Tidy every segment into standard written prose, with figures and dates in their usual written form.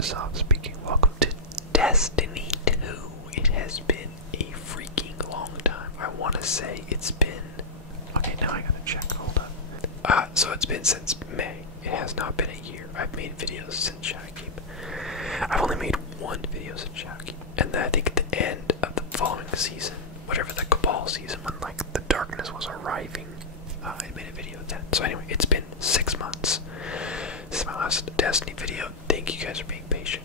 Soft speaking. Welcome to Destiny 2. It has been a freaking long time. I want to say it's been... Okay, now I gotta check. Hold up. So it's been since May. It has not been a year. I've made videos since Shadowkeep. I've only made one video since Shadowkeep. And then I think at the end of the following season, whatever the Cabal season, when like the darkness was arriving, I made a video then. So anyway, it's been 6 months. This is my last Destiny video. Thank you guys for being patient.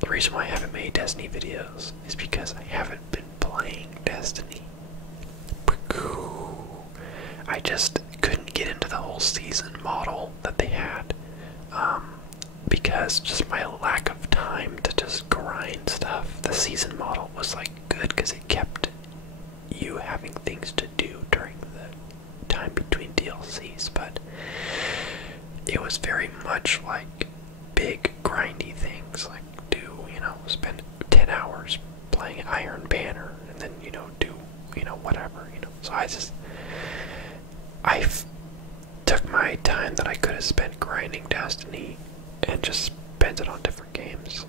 The reason why I haven't made Destiny videos is because I haven't been playing Destiny. I just couldn't get into the whole season model that they had. Because just my lack of time to just grind stuff. The season model was like good because it kept you having things to do during the time between DLCs, but it was very much like big grindy things, like spend 10 hours playing Iron Banner and then do whatever. So I took my time that I could have spent grinding Destiny and just spent it on different games,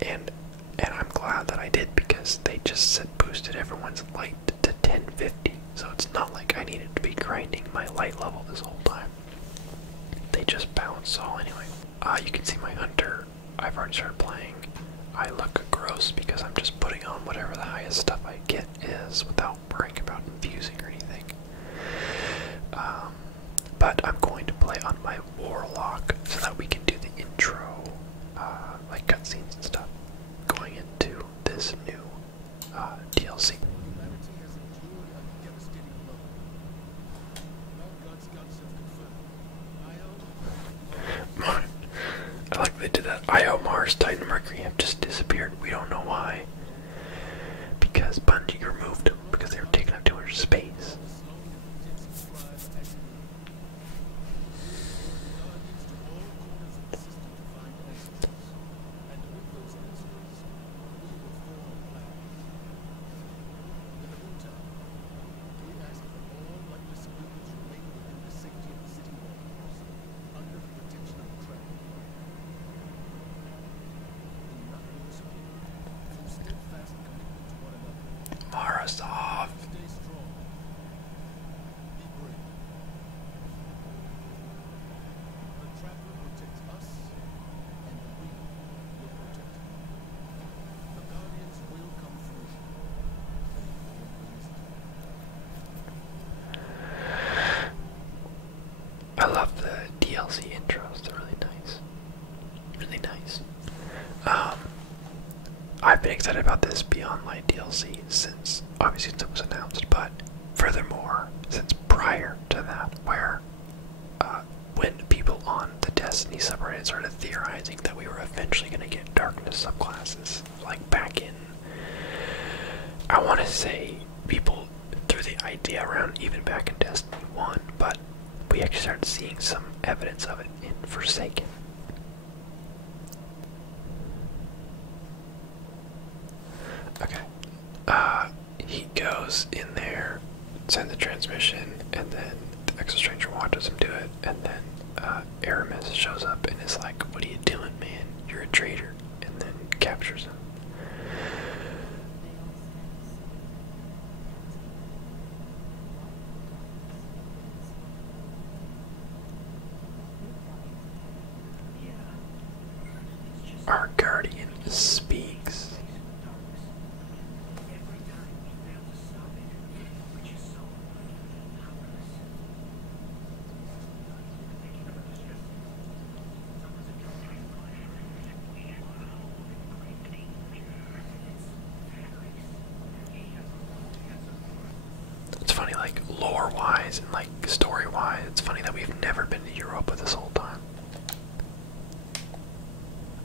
and I'm glad that I did, because they just said boosted everyone's light to 1050, so it's not like I needed to be grinding my light level this whole time. They just balanced all anyway. You can see my hunter. I've already started playing. I look gross because I'm just putting on whatever the highest stuff I get is without worrying about infusing or anything. But I'm going to play on my warlock so that we can do the intro, like cutscenes and stuff, going into this new DLC. I like they did that. Io, Mars, Titan, Mercury have just disappeared. We don't know why. Because Bungie removed them because they were taking up too much space. I love the DLC intros, they're really nice. Really nice. I've been excited about this Beyond Light DLC since it was announced, but furthermore, since prior to that, where when people on the Destiny subreddit started theorizing that we were eventually going to get darkness subclasses, like back in, I want to say people threw the idea around even back in Destiny 1, but we actually started seeing some evidence of it in Forsaken. Okay. He goes in there, sends the transmission, and then the Exostranger watches him do it, and then Aramis shows up and is like, "What are you doing, man? You're a traitor," and then captures him. Our guardian speaks. It's funny, like lore-wise and like story-wise, it's funny that we've never been to Europa this whole time.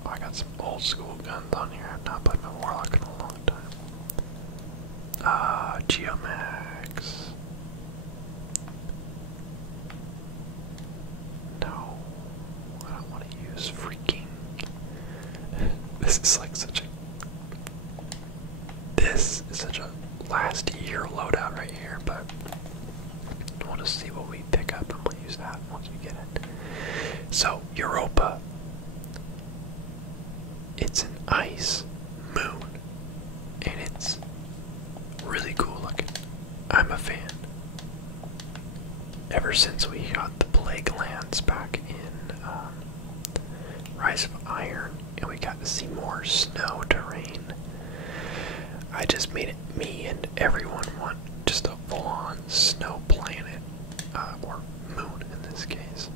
I got some old school guns on here. I've not played my warlock in a long time. Geomax. No, I don't want to use freaking. This is like such a. This is such a last year loadout right here, but I want to see what we pick up and we'll use that once we get it. So, Europa. ice moon, and it's really cool looking. I'm a fan. Ever since we got the Plague Lands back in Rise of Iron, and we got to see more snow terrain, I just made it me and everyone want just a full-on snow planet, or moon in this case.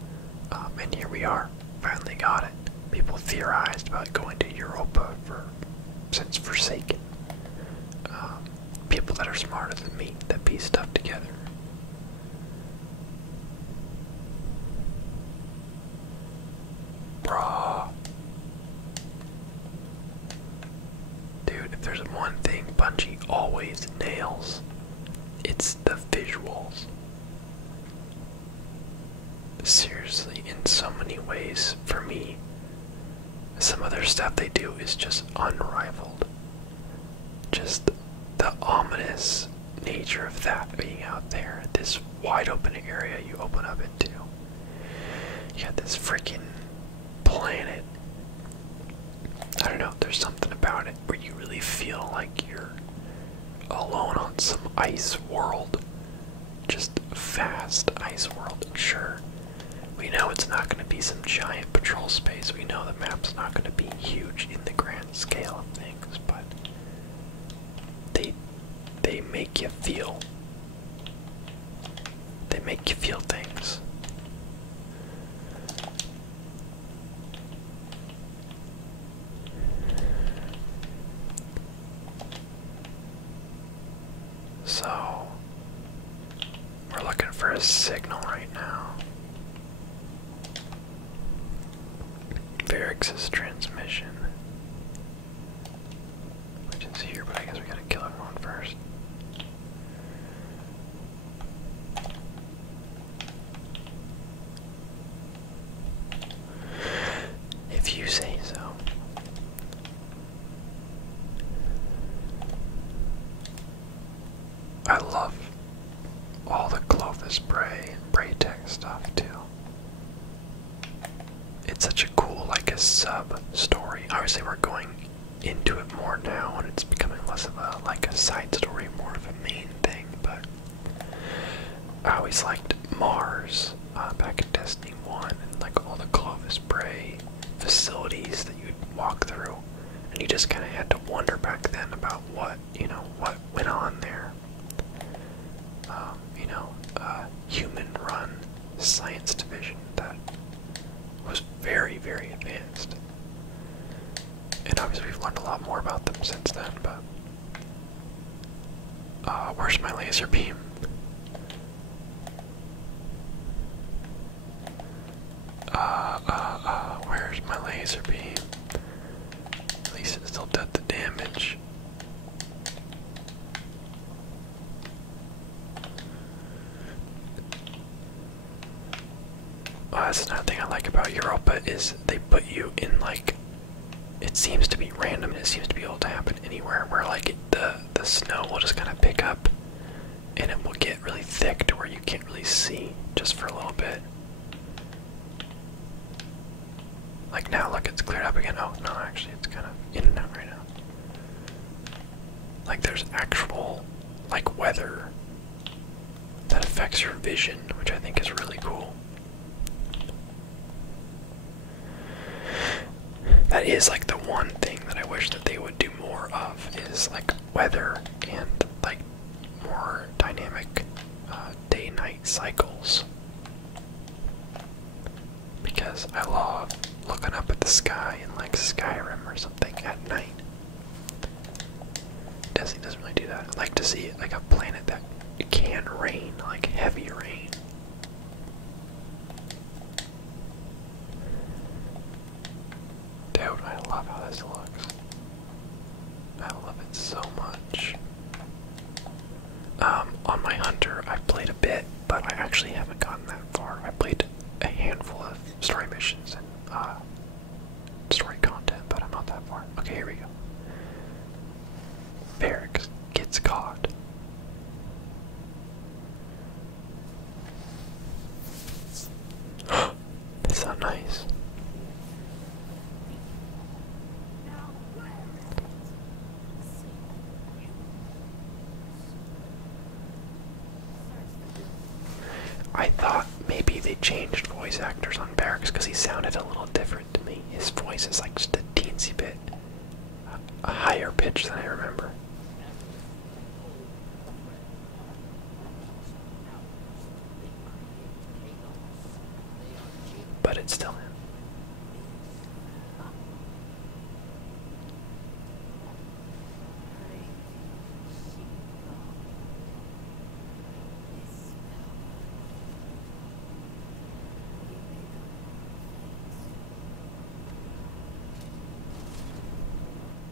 And here we are, finally got it. People theorized about going to Europa since Forsaken. People that are smarter than me that piece stuff together. Bruh. Dude, if there's one thing Bungie always nails, it's the visuals. Seriously, in so many ways, for me, some other stuff they do is just unrivaled. Just the ominous nature of that being out there, this wide open area you open up into. You got this freaking planet. I don't know, there's something about it where you really feel like you're alone on some ice world. Just vast ice world. Sure, we know it's not going to be some giant patrol space. We know the map's not going to be huge in the grand scale of things, but they make you feel. They make you feel things. So, we're looking for a signal right now. Varix's transmission. Which is here, but I guess we gotta kill everyone first. If you say so. I love all the Clovis Bray tech stuff too. It's such a cool, like a sub-story. Obviously we're going into it more now and it's becoming less of a, like a side story, more of a main thing, but I always liked Mars back in Destiny 1 and like all the Clovis Bray facilities that you'd walk through, and you just kind of had to wonder back then about what, you know, what went on there. You know, human-run science division that was very, very advanced. And obviously we've learned a lot more about them since then, but where's my laser beam? Where's my laser beam? At least it still did the damage. That's another thing I like about Europa is they put you in, like, it seems to be random and it seems to be able to happen anywhere, where like the snow will just kind of pick up and it will get really thick to where you can't really see just for a little bit. Like now, look, it's cleared up again. Oh no, actually it's kind of in and out right now. Like there's actual like weather that affects your vision, which I think is really cool. That is like the one thing that I wish that they would do more of, is like weather and like more dynamic day-night cycles. Because I love looking up at the sky in like Skyrim or something at night. Destiny doesn't really do that. I like to see like a planet that can rain, like heavy rain. Dude, I love how this looks. I love it so much. On my Hunter, I've played a bit, but I actually haven't gotten that far. I played a handful of story missions and story content, but I'm not that far. Okay, here we go. Varix gets caught. That's not nice. they changed voice actors on Barracks because he sounded a little different to me. His voice is like just a teensy bit a higher pitch than I remember. But it's still him.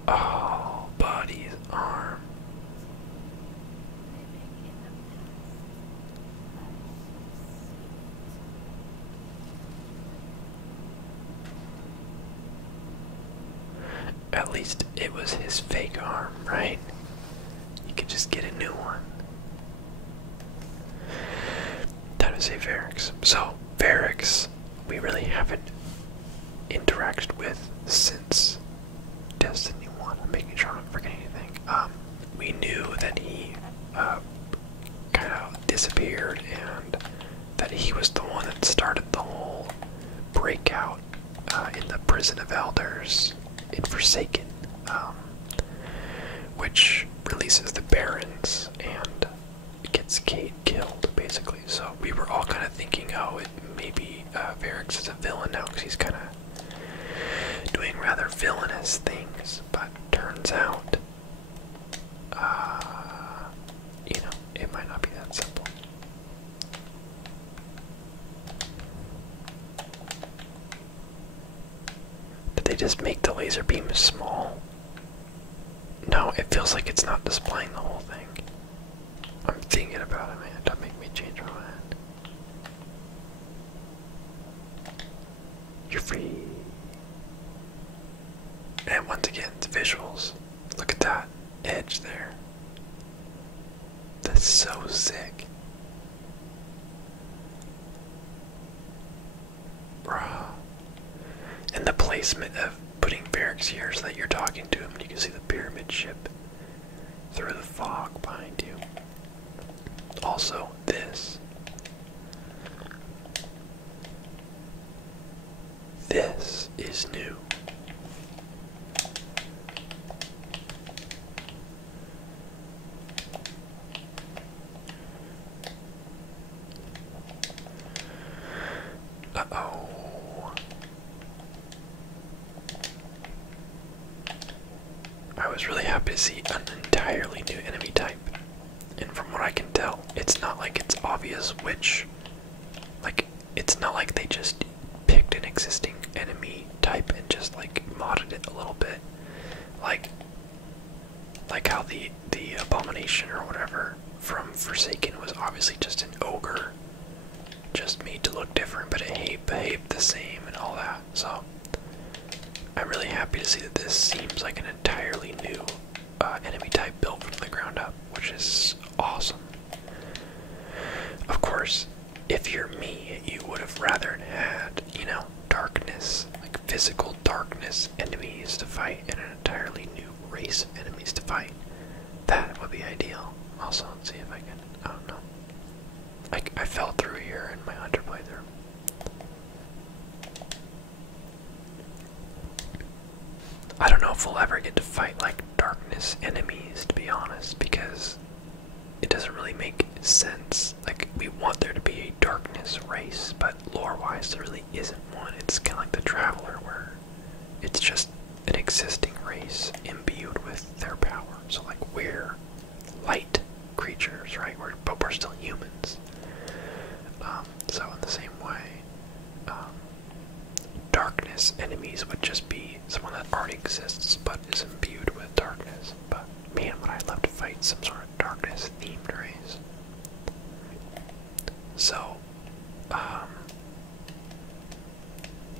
Oh, Buddy's arm. At least it was his fake arm, right? You could just get a new one. Time to say Varix. So, Varix, we really haven't interacted with since Destiny 1. I'm making sure I'm not forgetting anything. We knew that he kind of disappeared and that he was the one that started the whole breakout in the Prison of Elders in Forsaken, which releases the Barons and gets Kate killed, basically. So we were all kind of thinking, oh, maybe Varix is a villain now because he's kind of doing rather villainous things, but turns out, you know, it might not be that simple. Did they just make the laser beam small? No, it feels like it's not displaying the whole thing. I'm thinking about it, man. Don't make me change my mind. You're free. And once again, the visuals. Look at that edge there. That's so sick. Bruh. And the placement of putting Barracks here so that you're talking to him and you can see the pyramid ship through the fog behind you. Also, this. This is new. Uh-oh. I was really happy to see an entirely new enemy type. And from what I can tell, it's not like it's obvious which, like, it's not like they just picked an existing enemy type and just, like, modded it a little bit. Like how the Abomination or whatever from Forsaken was obviously just an ogre, just made to look different, but it behaved the same and all that. So I'm really happy to see that this seems like an entirely new enemy type built from the ground up, which is awesome. Of course, if you're me, you would have rather had, you know, darkness, like physical darkness enemies to fight and an entirely new race of enemies to fight. That would be ideal. Also, let's see if I can, I don't know. I fell through here in my Hunter playthrough. I don't know if we'll ever get to fight like darkness enemies, to be honest, because it doesn't really make sense. Like, we want there to be a darkness race, but lore-wise there really isn't one. It's kind of like the Traveler, where it's just an existing race imbued with their power. So like, we're light creatures, right? But we're still humans. So in the same way, darkness enemies would just be someone that already exists but is imbued with darkness. But man, would I love to fight some sort of darkness themed race. So,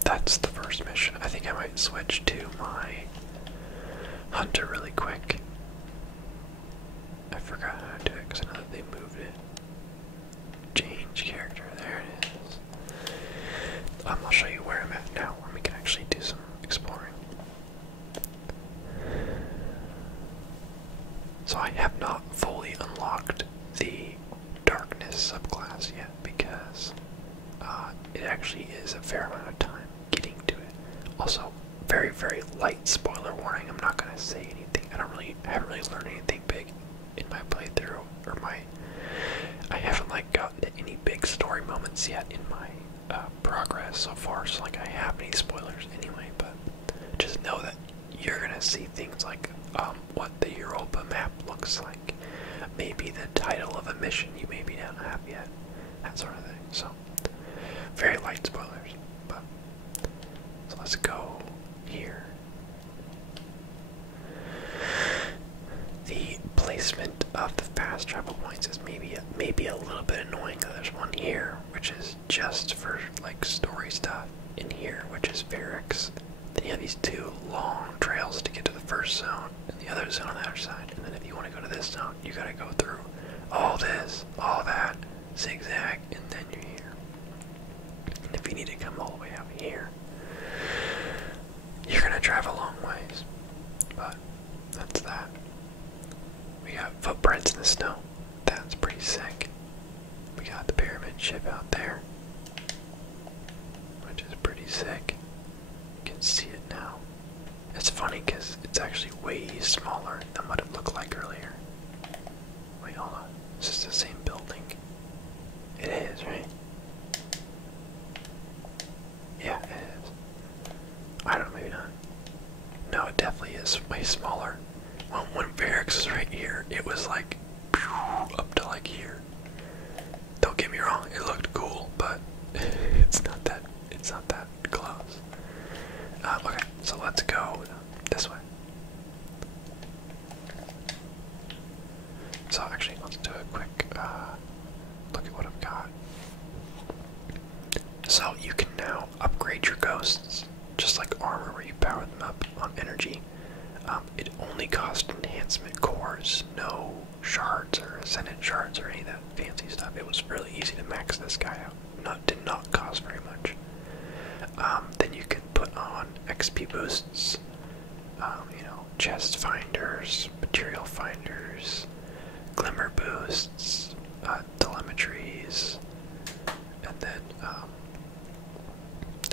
that's the first mission. I think I might switch to my Hunter really quick. I forgot how to do it because I know that they moved it. Change character, there it is. I'll show you where I'm at now, where we can actually do some exploring. So I have not fully unlocked the darkness subclass yet because very, very light spoiler warning. I'm not gonna say anything. I haven't really learned anything big in my playthrough, or I haven't like gotten to any big story moments yet in my progress so far. So like I have any spoilers anyway, but just know that you're gonna see things like what the Europa map looks like, maybe the title of a mission you maybe don't have yet, that sort of thing. So very light spoilers, but so let's go here. The placement of the fast travel points is maybe a little bit annoying. There's one here, which is just for like story stuff. In here, which is Varix. Then you have these two long trails to get to the first zone, and the other zone on the other side. And then if you want to go to this zone, you gotta go through all this, all that, zigzag, and then you're here. And if you need to come all the way out here, you're gonna drive a long ways. But that's that. We got footprints in the snow. That's pretty sick. We got the pyramid ship out there, which is pretty sick. You can see it now. It's funny because it's actually way smaller than what it looked like earlier. Wait, hold on. Is this the same building? It is, right? Yeah, it is. I don't know, maybe not. No, it definitely is way smaller. When Varix was right here, it was like up to like here. Don't get me wrong, it looked cool, but it's not that close. Okay, so let's go this way. So actually, let's do a quick look at what I've got. So you can now upgrade your ghosts, just like armor where you power them up on energy. It only cost enhancement cores, no shards or ascendant shards or any of that fancy stuff. It was really easy to max this guy out. Did not cost very much. Then you can put on XP boosts, you know, chest finders, material finders, glimmer boosts, telemetries, and then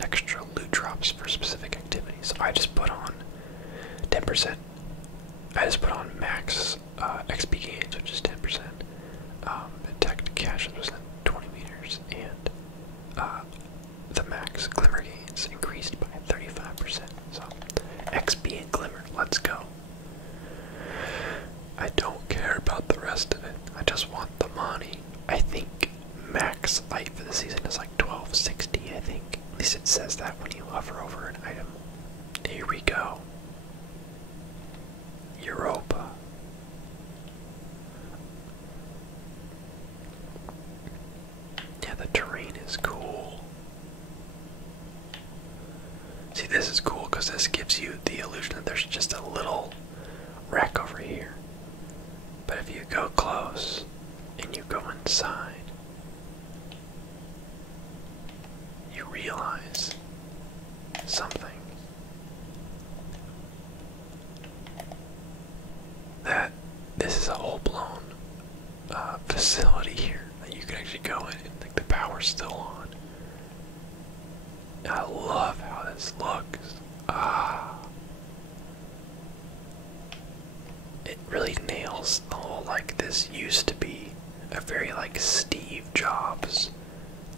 extra loot drops for specific activities. I just put on 10%. I just put on max XP gains, which is 10%. Detect cache within 20 meters, and the max glimmer gains increased by 35%. So XP and glimmer, let's go. I don't care about the rest of it. I just want the money. I think max life for the season is like 1260. I think at least it says that when you hover over an item. Here we go. Europa. Yeah, the terrain is cool. See, this is cool because this gives you the illusion that there's just a little wreck over here. But if you go close and you go inside, you realize something. That this is a whole-blown facility here that you can actually go in and like the power's still on. I love how this looks. It really nails the whole like this used to be a very like Steve Jobs,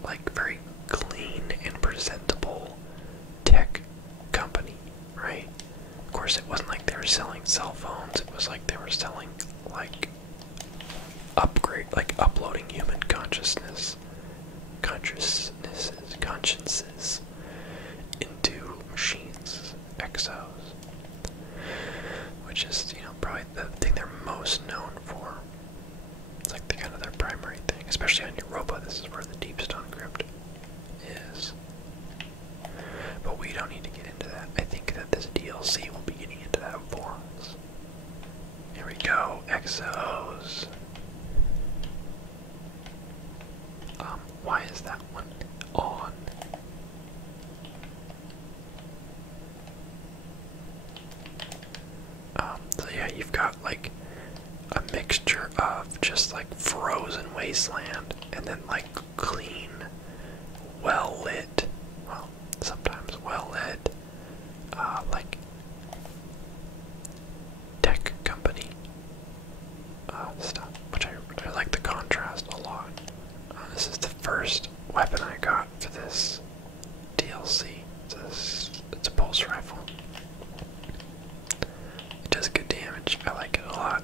like very clean and presentable tech company, right? Of course, it wasn't like they were selling cell phones. It was like they were selling like uploading human consciences into machines, exos, which is, you know, probably the thing they're most known for. It's like the kind of their primary thing, especially on Europa. This is where the Deep Stone Crypt is. But we don't need to get into that. I think that this DLC will be getting into that for us. Here we go, exos. Why is that one on? So yeah, you've got like a mixture of just like frozen wasteland and then like clean, well lit, well, sometimes well lit, like tech company stuff, which I like the contrast a lot. This is the first weapon I got for this DLC. It's a pulse rifle. It does good damage. I like it a lot,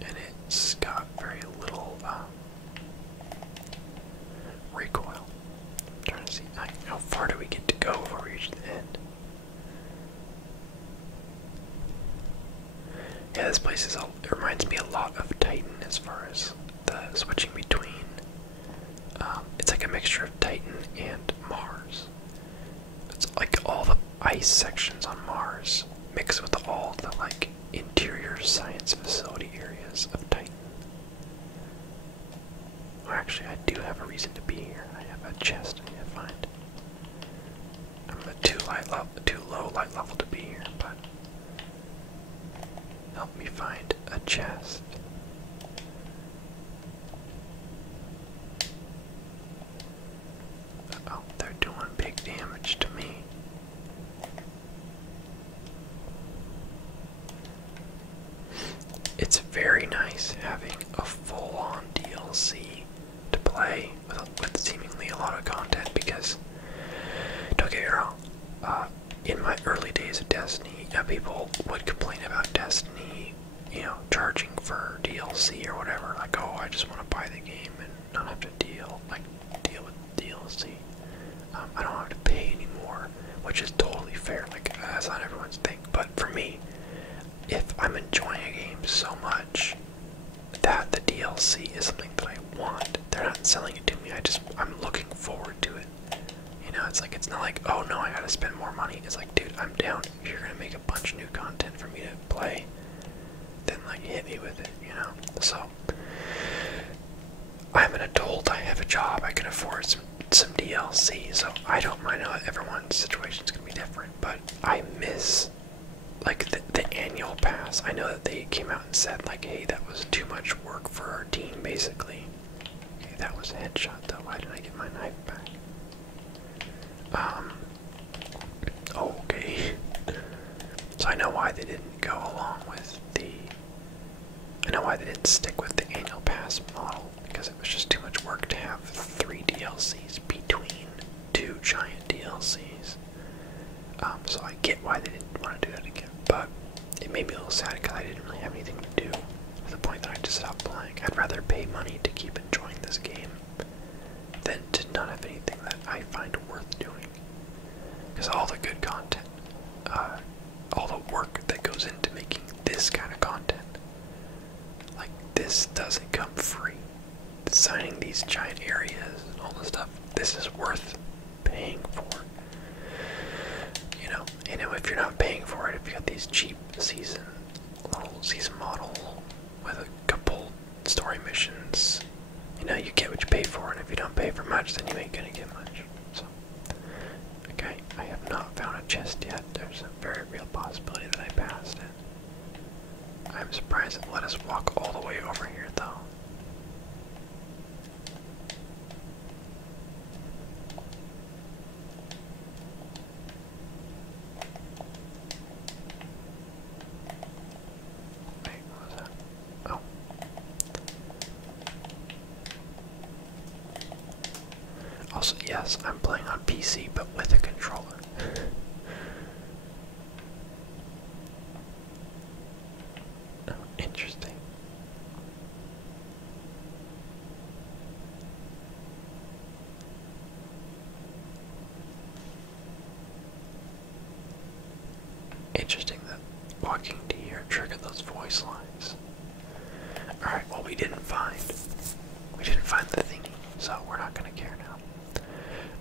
and it's got very little recoil. I'm trying to see how far do we get to go before we reach the end. Yeah, this place it reminds me a lot of Titan as far as the switching between. It's like a mixture of Titan and Mars. It's like all the ice sections on Mars mixed with all the like interior science facility areas of Titan. Well, actually, I do have a reason to be here. I have a chest I need to find. I'm a too low light level to be here, but help me find a chest. Oh, they're doing big damage to me. It's very nice having a full-on DLC to play with seemingly a lot of content, because, don't get me wrong, in my early days of Destiny, people would complain about Destiny, you know, charging for DLC or whatever, like, oh, I just want to buy the game and not have to deal with DLC. I don't have to pay anymore, which is totally fair. Like, that's not everyone's thing. But for me, if I'm enjoying a game so much that the DLC is something that I want, they're not selling it to me. I'm looking forward to it. You know, it's like, it's not like, oh no, I gotta spend more money. It's like, dude, I'm down. If you're gonna make a bunch of new content for me to play, then like hit me with it, you know? So I'm an adult, I have a job, I can afford some DLC, so I don't mind how everyone's situation's gonna be different, but I miss like the annual pass. I know that they came out and said like, hey, that was too much work for our team, basically. Okay, that was a headshot though. Why did I get my knife back? Okay. So I know why they didn't go along with I know why they didn't stick with the annual pass model, because it was just too much work to have 3 DLCs between 2 giant DLCs. So I get why they didn't want to do that again, but it made me a little sad because I didn't really have anything to do, to the point that I just stopped playing. I'd rather pay money to keep enjoying this game than to not have anything that I find worth doing. Because all the good content, all the work that goes into making this kind of content, like, this doesn't come free. Designing these giant areas and all this stuff, this is worth paying for. You know, and if you're not paying for it, if you got these cheap little season model with a couple story missions, you know, you get what you pay for, and if you don't pay for much, then you ain't gonna get much. So, okay, I have not found a chest yet. There's a very real possibility that I passed it. I'm surprised it let us walk all the way over here, though. Wait, what was that? Oh. Also, yes, I'm playing on PC, but with a controller. Oh, interesting. Interesting that walking to here triggered those voice lines. Alright, well, we didn't find the thingy, so we're not gonna care now.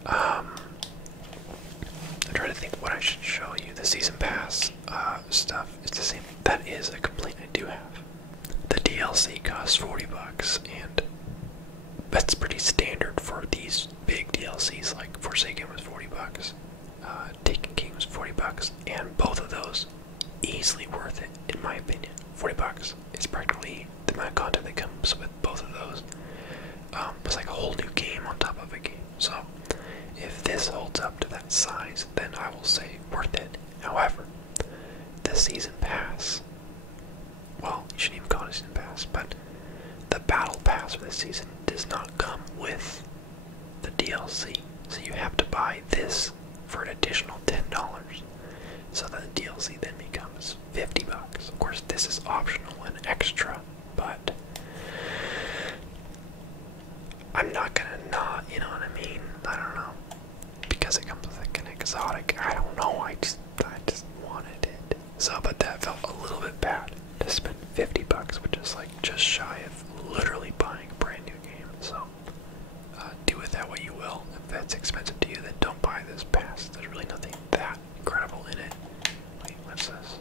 I'm trying to think what I should show you. The season pass stuff is the same. That is a complaint I do have. The DLC costs $40, and that's pretty standard for these big DLCs. Like Forsaken was $40, Taken King was $40, and both of those easily worth it, in my opinion. $40 is practically the amount of content that comes with both of those. It's like a whole new game on top of a game. So if this holds up to that size, then I will say worth it. However, the season pass, well, you shouldn't even call it a season pass, but the battle pass for this season does not come with the DLC. So you have to buy this for an additional $10. So the DLC then becomes $50. Of course, this is optional and extra, but I'm not gonna not, you know what I mean? I don't know. Because it comes with like an exotic, I don't know, I just wanted it. So, but that felt a little bit bad to spend $50, which is like just shy of literally buying a brand new game. So, do with that what you will. If that's expensive to you, then don't buy this pass. There's really nothing that incredible in it. Wait, what's this?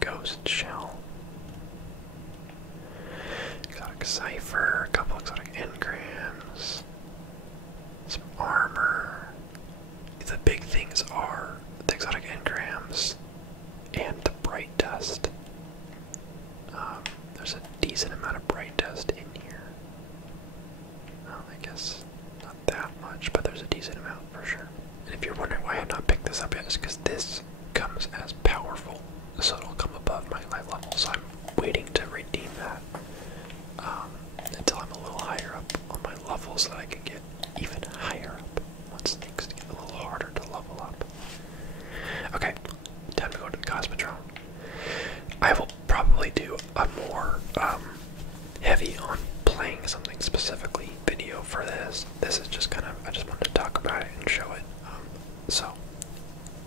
Ghost Shell. Exotic Cipher, a couple exotic engrams, some armor. The big things are the exotic engrams and the bright dust. There's a decent amount of bright dust in here. Well, I guess not that much, but there's a decent amount for sure. And if you're wondering why I have not picked this up yet, it's because this comes as powerful, so it'll come above my life level. So I'm waiting to redeem that until I'm a little higher up on my level, so that I can get even higher up once things get a little harder to level up. Okay, time to go to the Cosmodrome. I will probably do a more heavy on playing something specifically video for this. This is just kind of, I just wanted to talk about it and show it. So,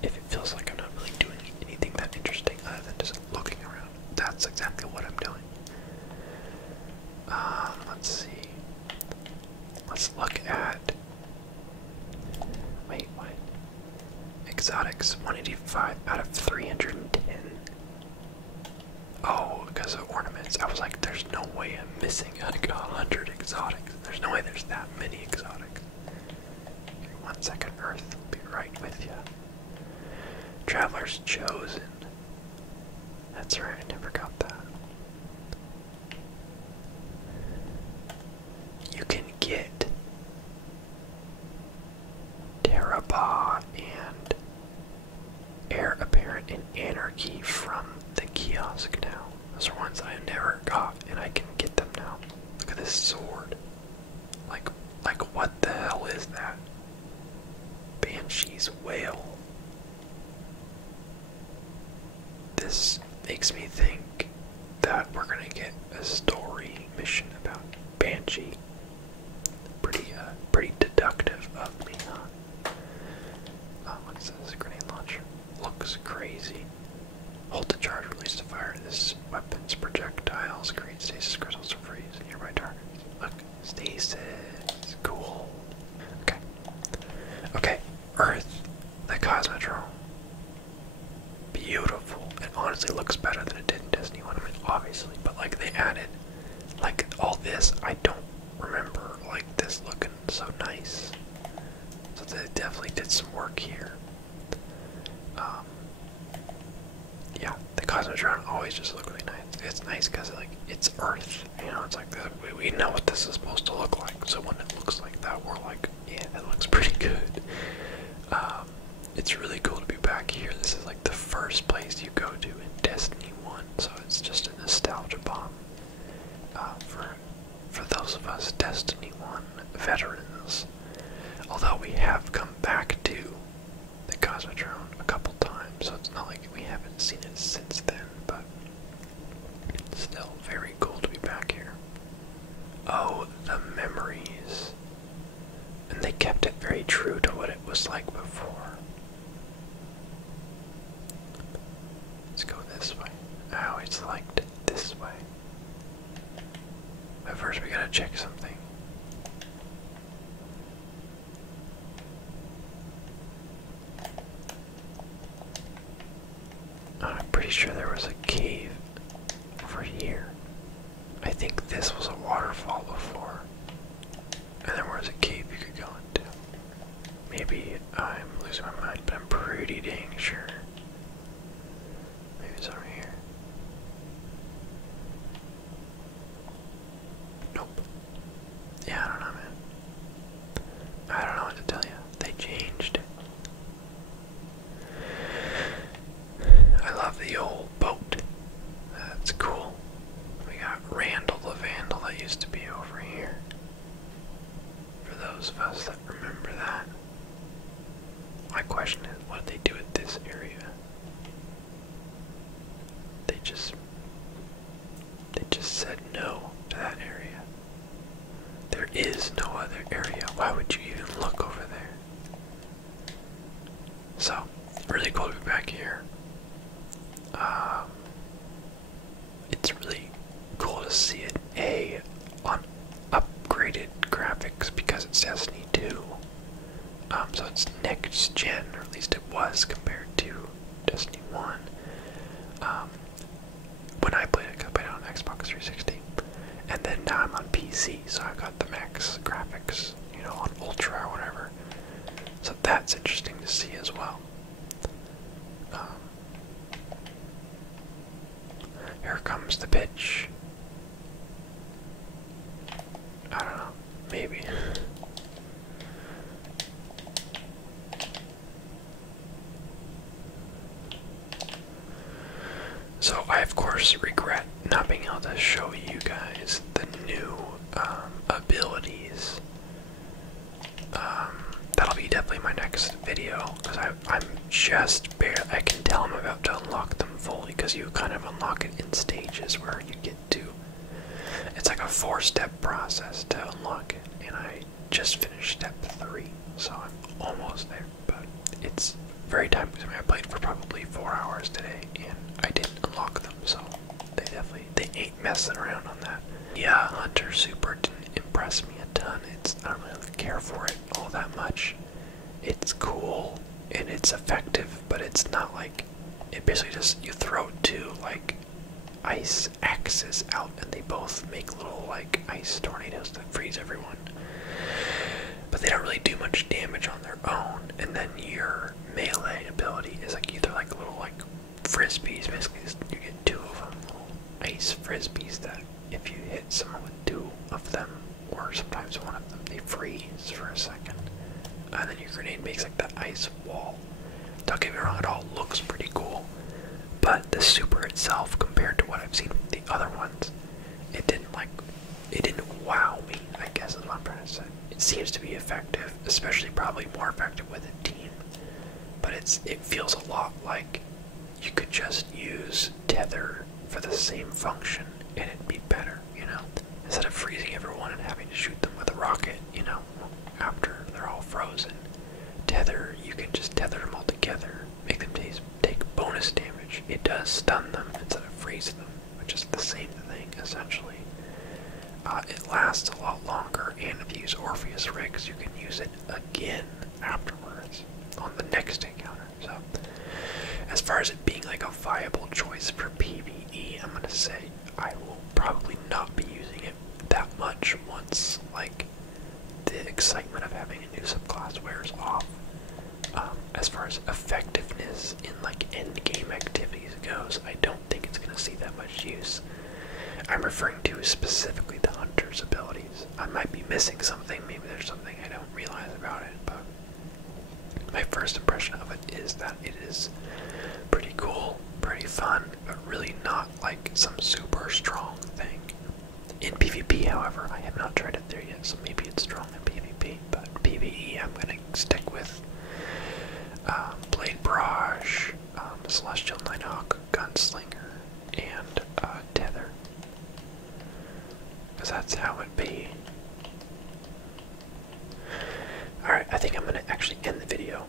if it feels like I'm not really doing anything that interesting other than just looking around, that's exactly what I'm doing. Let's see. Let's look at. Wait, what? Exotics 185 out of 310. Oh, because of ornaments. I was like, there's no way I'm missing like 100 exotics. There's no way there's that many exotics. Okay, 1 second, Earth will be right with you. Traveler's Chosen. That's right, I never got that. You can get Terabah and Heir Apparent and Anarchy from the kiosk now. Those are ones that I never got, and I can get them now. Look at this sword. Like what the hell is that? Banshee's Whale. This makes me think that we're gonna get a story mission about Banshee. Pretty deductive of me, huh? What's this? Grenade launcher. Looks crazy. Hold the charge, release the fire. This weapon's projectiles create stasis crystals to freeze nearby targets. Look, stasis. Cool. Okay. Okay, Earth. The Cosmodrome. Beautiful. It honestly looks better than it did in Destiny 1. I mean, obviously, but like they added, like all this, I don't remember like this looking so nice. So they definitely did some work here. Yeah, the Cosmodrome always just look really nice. It's nice because like it's Earth, you know. It's like we know what this is supposed to look like. So when it looks like that, we're like, yeah, that looks pretty good. It's really cool to be back here. This is like the first place you go to in Destiny 1, so it's just a nostalgia bomb for those of us Destiny 1 veterans. Although we have come back to the Cosmodrome a couple times, so it's not like we haven't seen it since then, but it's still very cool to be back here. Oh, the memories. And they kept it very true to what it was like before. Let's go this way. I always liked it this way. But first we gotta check something. I'm pretty sure there was a cave over here. I think this was a waterfall before. And there was a cave you could go into. Maybe I'm losing my mind, but I'm pretty dang sure. Maybe it's over here. Nope. Yeah, I don't know, man. what did they do at this area? They just said no to that area. There is no other area. Why would you even look over there? So, really cool to be back here. It's really cool to see it, on upgraded graphics because it's Destiny 2. So it's next gen, or at least it was compared to Destiny 1. When I played it, I played it on Xbox 360. And then now I'm on PC, so I've got the max graphics, you know, on Ultra or whatever. So that's interesting to see as well. Here comes the pitch. I don't know, maybe. So I of course regret not being able to show you guys the new abilities. That'll be definitely my next video, because I'm just barely, I can tell I'm about to unlock them fully, because you kind of unlock it in stages where you get to, it's like a 4-step process to unlock it, and I just finished step 3, so I'm almost there, but it's very time consuming. I played for probably 4 hours today, and I didn't unlock them, so they ain't messing around on that. Yeah, Hunter Super didn't impress me a ton. I don't really care for it all that much. It's cool and it's effective, but it's not like, it basically just, you throw 2 like ice axes out and they both make little like ice tornadoes that freeze everyone. But they don't really do much damage on their own, and then your melee ability is like either like little like frisbees, basically you get 2 of them, little ice frisbees that if you hit someone with 2 of them, or sometimes 1 of them, they freeze for a second. And then your grenade makes like that ice wall. Don't get me wrong, it all looks pretty cool. But the super itself, compared to what I've seen with the other ones, it didn't wow me, I guess is what I'm trying to say. It seems to be effective, especially probably more effective with a team. But it feels a lot like you could just use tether for the same function and it'd be better, you know? Instead of freezing everyone and having to shoot them with a rocket, you know, after they're all frozen. Tether, you can just tether them all together, make them take bonus damage. It does stun them instead of freeze them, which is the same thing, essentially. It lasts a lot longer, and if you use Orpheus rigs, you can use it again afterwards on the next encounter. So, as far as it being like a viable choice for PvE, I'm gonna say I will probably not be using it that much once like the excitement of having a new subclass wears off. As far as effectiveness in like end game activities goes, I don't think it's gonna see that much use. I'm referring to specifically the hunter's abilities. I might be missing something, maybe there's something I don't realize about it, but my first impression of it is that it is pretty cool, pretty fun, but really not like some super strong thing. In PvP, however, I have not tried it there yet, so maybe it's strong in PvP, but PvE I'm gonna stick with Blade Barrage, Celestial Nighthawk, Gunslinger, and Tether. Because that's how it be. Alright, I think I'm gonna actually end the video,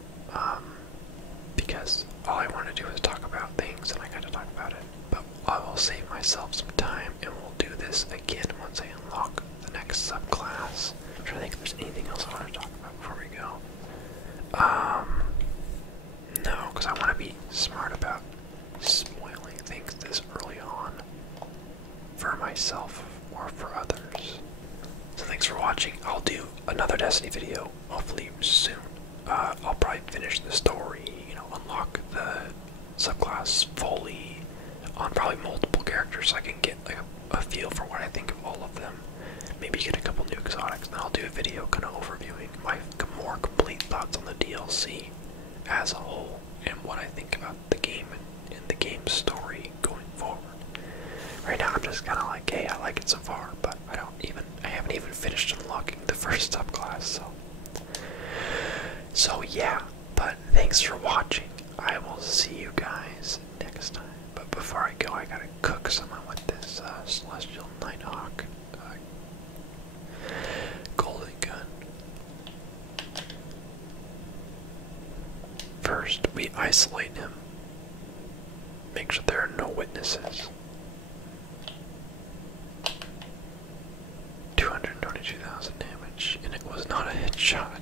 because all I want to do is talk about things, and I gotta talk about it. But I will save myself some time, and we'll do this again once I unlock the next subclass. I'm trying to think if there's anything else I want to talk about before we go. No, because I want to be smart about spoiling things this early on for myself or for others. So thanks for watching. I'll do another Destiny video, hopefully soon. I'll probably finish the story, you know, unlock the subclass fully on probably multiple characters so I can get like a feel for what I think of all of them. Maybe get a couple new exotics, and then I'll do a video kind of overviewing my more complete thoughts on the DLC as a whole and what I think about the game and the game's story going forward. Right now I'm just kind of like, hey, I like it so far, but I haven't even finished unlocking the first subclass, so yeah. But thanks for watching. I will see you guys next time. But before I go, I gotta cook someone with this Celestial Nighthawk golden gun. First, we isolate him. Make sure there are no witnesses. 222,000 damage, and it was not a headshot.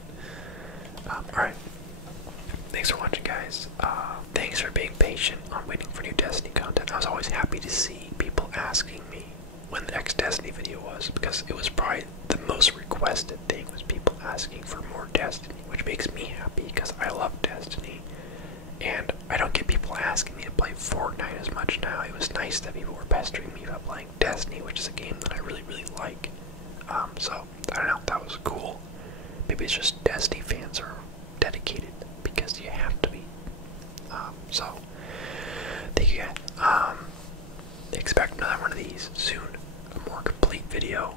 Alright. Thanks for watching, guys. Thanks for being patient on waiting for new Destiny content. I was always happy to see people asking me when the next Destiny video was, because it was probably the most requested thing, was people asking for more Destiny, which makes me happy because I love Destiny. And I don't get people asking me to play Fortnite as much now. It was nice that people were pestering me about playing Destiny, which is a game that I really, really like. So, I don't know, that was cool. Maybe it's just Destiny fans are dedicated, because you have to be. So, thank you guys. Expect another one of these soon. A more complete video.